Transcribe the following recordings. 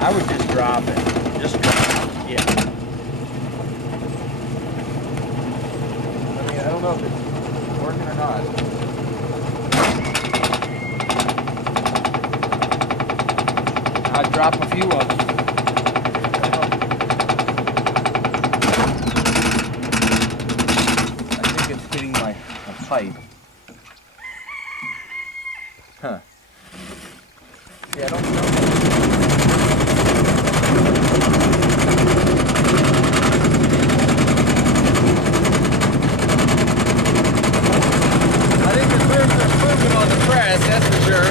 I would just drop it. Just drop it. Yeah. I mean, I don't know if it's working or not. I'd drop a few of them. I think it's hitting my pipe. Huh. Yeah, I don't know. I think the first are moving on the press, that's for sure.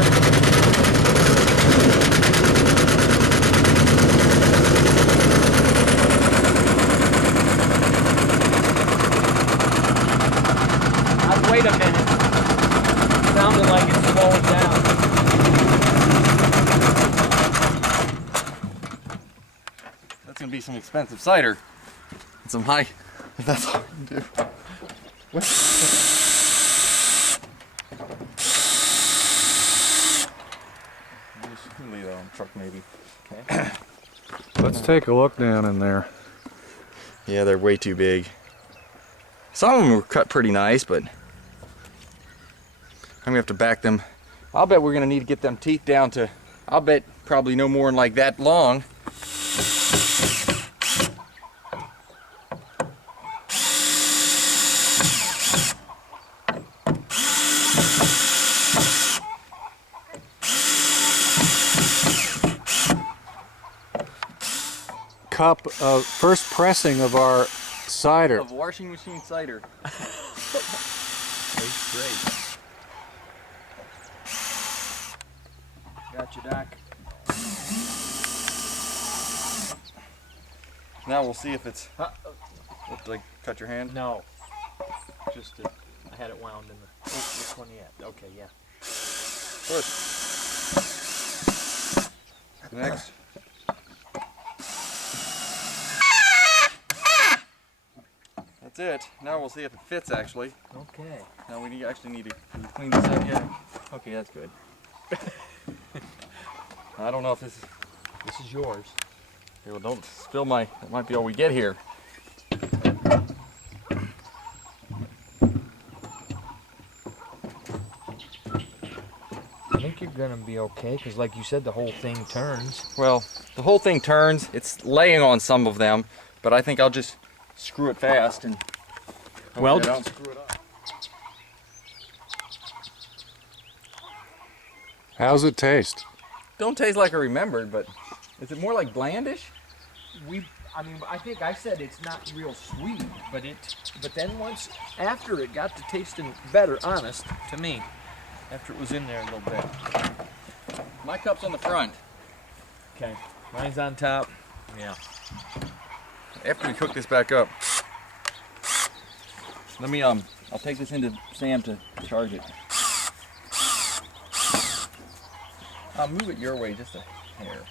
Wait a minute. It sounded like it's slowing down. That's gonna be some expensive cider. And some high. If that's all I can do. What? Leave that on the truck maybe. Okay. Let's take a look down in there. Yeah, they're way too big. Some of them were cut pretty nice, but I'm gonna have to back them. I'll bet we're gonna need to get them teeth down to, I'll bet probably no more than like that long. Cup of first pressing of our cider. Of washing machine cider. Tastes great. Gotcha, Doc. Now we'll see if it's. Like cut your hand. No. Just I had it wound in the. Which one yet? Okay, yeah. Push. Next. That's it. Now we'll see if it fits actually. Okay. Now we actually need to clean this up yet. Okay, that's good. I don't know if this is yours. Okay, well, don't spill my. That might be all we get here. I think you're gonna be okay, because like you said, the whole thing turns. Well, the whole thing turns. It's laying on some of them, but I think I'll just screw it fast and. Well, don't screw it up. How's it taste? Don't taste like I remembered, but is it more like blandish? I mean, I think I said it's not real sweet, but then once after it got to tasting better, honest to me, after it was in there a little bit. My cup's on the front. Okay, mine's on top. Yeah. After we cook this back up, let me I'll take this into Sam to charge it. I'll move it your way just a hair.